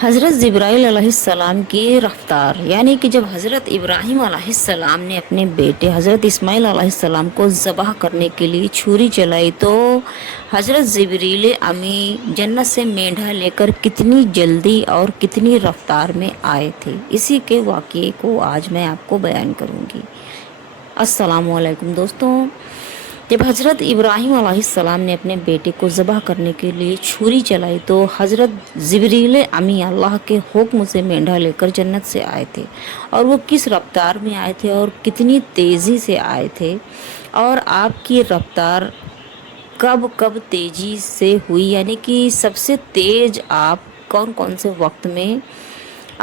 حضرت جبرائیل علیہ السلام کی رفتار، یعنی کہ جب حضرت ابراہیم علیہ السلام نے اپنے بیٹے حضرت اسماعیل علیہ السلام کو ذبح کرنے کے لیے چھری چلائی تو حضرت جبریل امی جنت سے مینڈھا لے کر کتنی جلدی اور کتنی رفتار میں آئے تھے، اسی کے واقعے کو آج میں آپ کو بیان کروں گی۔ السلام علیکم دوستوں، جب حضرت ابراہیم علیہ السلام نے اپنے بیٹے کو ذبح کرنے کے لیے چھری چلائی تو حضرت جبریل امی اللہ کے حکم سے مینڈھا لے کر جنت سے آئے تھے، اور وہ کس رفتار میں آئے تھے اور کتنی تیزی سے آئے تھے، اور آپ کی رفتار کب تیزی سے ہوئی، یعنی کہ سب سے تیز آپ کون سے وقت میں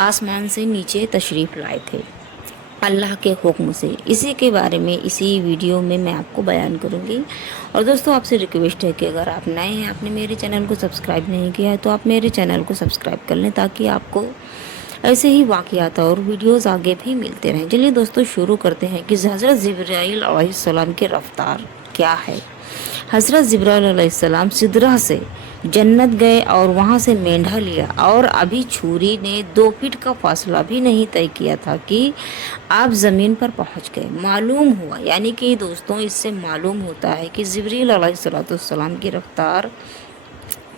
آسمان سے نیچے تشریف لائے تھے اللہ کے حکم سے، اسی کے بارے میں اسی ویڈیو میں آپ کو بیان کروں گی۔ اور دوستوں، آپ سے ریکویسٹ ہے کہ اگر آپ نئے ہیں، آپ نے میرے چینل کو سبسکرائب نہیں کیا ہے تو آپ میرے چینل کو سبسکرائب کر لیں تاکہ آپ کو ایسے ہی واقعات اور ویڈیوز آگے بھی ملتے رہیں۔ چلیے دوستوں، شروع کرتے ہیں کہ حضرت جبرائیل علیہ السلام کی رفتار کیا ہے۔ حضرت جبرائیل علیہ السلام سدرہ سے جنت گئے اور وہاں سے مینڈھا لیا، اور ابھی چھری نے 2 فٹ کا فاصلہ بھی نہیں طے کیا تھا کہ آپ زمین پر پہنچ گئے۔ معلوم ہوا، یعنی کہ دوستوں اس سے معلوم ہوتا ہے کہ جبریل علیہ السلام کی رفتار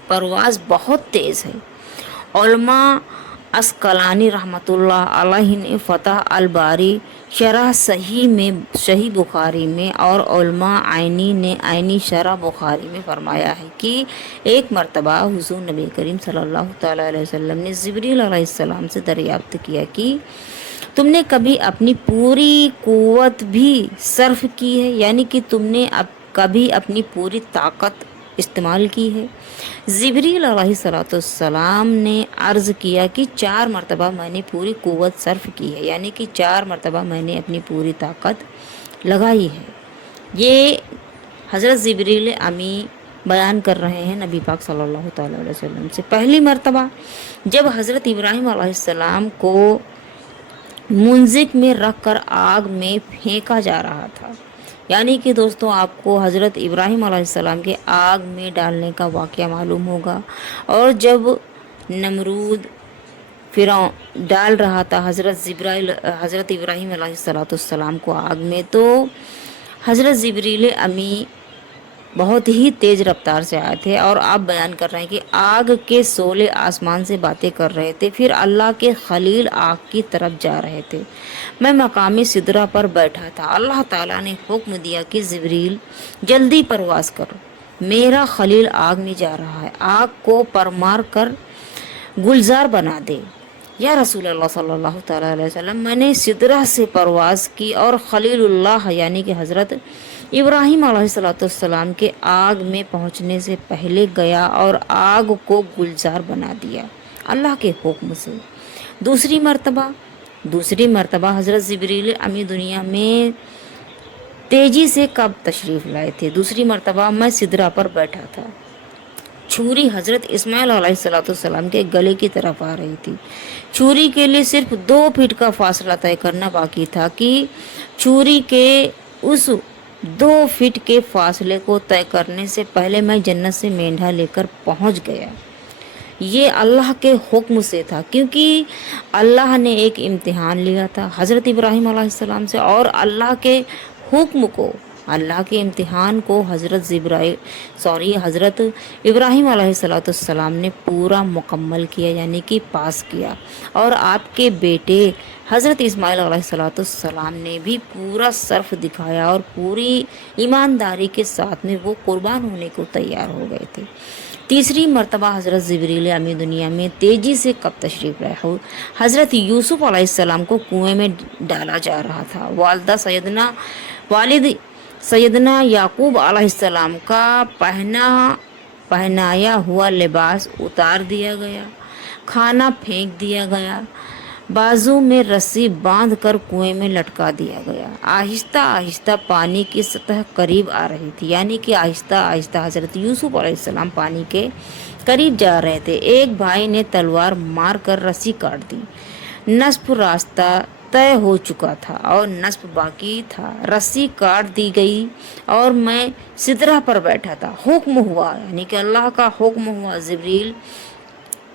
پرواز بہت تیز ہے۔ علماء عسقلانی رحمۃ اللہ علیہ نے فتح الباری شرح صحیح بخاری میں اور علماء عینی نے عینی شرح بخاری میں فرمایا ہے کہ ایک مرتبہ حضور نبی کریم صلی اللہ تعالیٰ علیہ وسلم نے جبریل علیہ السلام سے دریافت کیا کہ تم نے کبھی اپنی پوری قوت بھی صرف کی ہے، یعنی کہ تم نے کبھی اپنی پوری طاقت استعمال کی ہے؟ جبریل علیہ السلام نے عرض کیا کہ 4 مرتبہ میں نے پوری قوت صرف کی ہے، یعنی کہ 4 مرتبہ میں نے اپنی پوری طاقت لگائی ہے۔ یہ حضرت جبریل امی بیان کر رہے ہیں نبی پاک صلی اللہ تعالیٰ علیہ وسلم سے۔ پہلی مرتبہ جب حضرت ابراہیم علیہ السلام کو منجک میں رکھ کر آگ میں پھینکا جا رہا تھا، یعنی کہ دوستوں آپ کو حضرت ابراہیم علیہ السلام کے آگ میں ڈالنے کا واقعہ معلوم ہوگا، اور جب نمرود فرعون ڈال رہا تھا حضرت ابراہیم علیہ السلام کو آگ میں، تو حضرت جبریل امی بہت ہی تیز رفتار سے آئے تھے، اور آپ بیان کر رہے ہیں کہ آگ کے شعلے آسمان سے باتیں کر رہے تھے، پھر اللہ کے خلیل آگ کی طرف جا رہے تھے۔ میں مقامی سدرہ پر بیٹھا تھا، اللہ تعالیٰ نے حکم دیا کہ جبریل جلدی پرواز کرو، میرا خلیل آگ میں جا رہا ہے، آگ کو پرمار کر گلزار بنا دے۔ یا رسول اللہ صلی اللہ تعالیٰ علیہ وسلم، میں نے سدرہ سے پرواز کی اور خلیل اللہ یعنی کہ حضرت ابراہیم علیہ السلام کے آگ میں پہنچنے سے پہلے گیا اور آگ کو گلزار بنا دیا اللہ کے حکم سے۔ دوسری مرتبہ حضرت جبریل امی دنیا میں تیزی سے کب تشریف لائے تھے؟ دوسری مرتبہ میں سدرہ پر بیٹھا تھا، چھری حضرت اسماعیل علیہ السلام کے گلے کی طرف آ رہی تھی۔ چھری کے لیے صرف 2 فٹ کا فاصلہ طے کرنا باقی تھا کہ چھری کے اس 2 فٹ کے فاصلے کو طے کرنے سے پہلے میں جنت سے مینڈھا لے کر پہنچ گیا۔ یہ اللہ کے حکم سے تھا، کیونکہ اللہ نے ایک امتحان لیا تھا حضرت ابراہیم علیہ السلام سے، اور اللہ کے امتحان کو حضرت ابراہیم علیہ السلام نے پورا مکمل کیا، یعنی کہ پاس کیا، اور آپ کے بیٹے حضرت اسماعیل علیہ السلام نے بھی پورا صرف دکھایا، اور پوری ایمانداری کے ساتھ میں وہ قربان ہونے کو تیار ہو گئے تھے۔ تیسری مرتبہ حضرت جبریل امی دنیا میں تیزی سے کب تشریف لائے؟ حضرت یوسف علیہ السلام کو کنویں میں ڈالا جا رہا تھا، والد سیدنا یعقوب علیہ السلام کا پہنایا ہوا لباس اتار دیا گیا، کھانا پھینک دیا گیا، بازو میں رسی باندھ کر کنویں میں لٹکا دیا گیا۔ آہستہ آہستہ پانی کی سطح قریب آ رہی تھی، یعنی کہ آہستہ آہستہ حضرت یوسف علیہ السلام پانی کے قریب جا رہے تھے۔ ایک بھائی نے تلوار مار کر رسی کاٹ دی، نصف راستہ طے ہو چکا تھا اور نصف باقی تھا۔ رسی کاٹ دی گئی اور میں سدرہ پر بیٹھا تھا، حکم ہوا، یعنی کہ اللہ کا حکم ہوا، جبریل